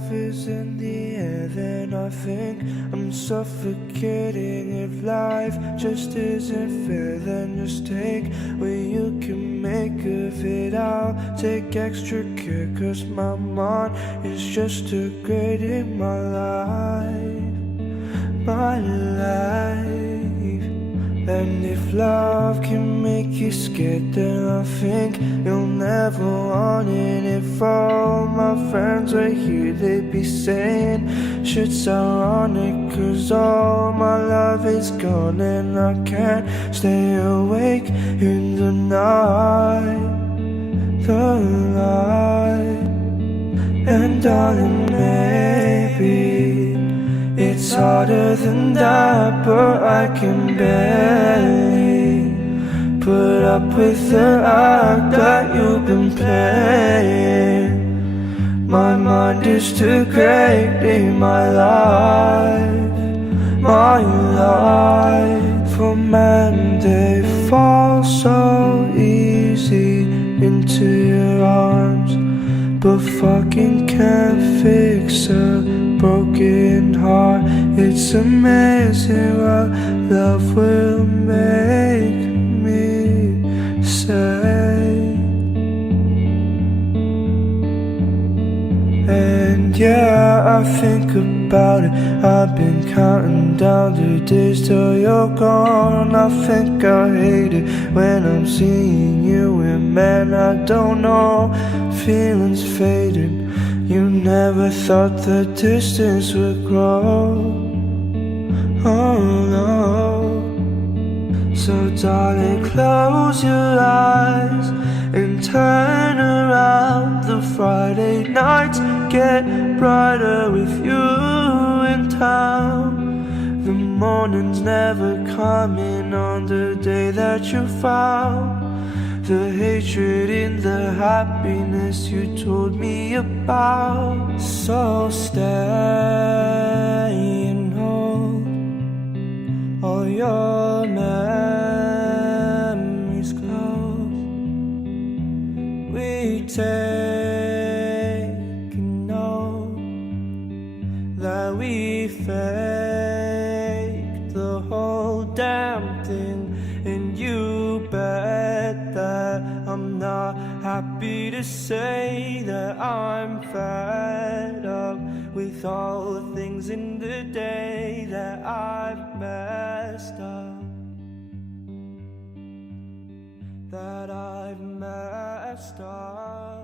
love is in the air, then I think I'm suffocating. If life just isn't fair, then just take what you can make of it. I'll take extra care, 'cause my mind is just degrading my life, my life. And if love can make you scared, then I think you'll never want it. If all my friends were here, they'd be saying shit's ironic, 'cause all my love is gone and I can't stay awake in the night, the light. And darling, maybe it's harder than that, but I can barely put up with the act that you've been playing. My mind is degrading my life, my life. For men, they fall so easy into your arms, but fucking can't fix a broken heart. It's amazing what love will make me say. And yeah, I think about it. I've been counting down the days till you're gone. I think I hate it when I'm seeing you, and man, I don't know, feelings fading. You never thought the distance would grow, oh no. So darling, close your eyes and turn around. The Friday nights get brighter with you in town. The morning's never coming on the day that you found the hatred in the happiness you told me about. So stay and hold all your memories close. We take a note that we faked the whole damn thing, and you bet that I'm not happy to say that I'm fed up with all the things in the day that I've messed up, that I've messed up.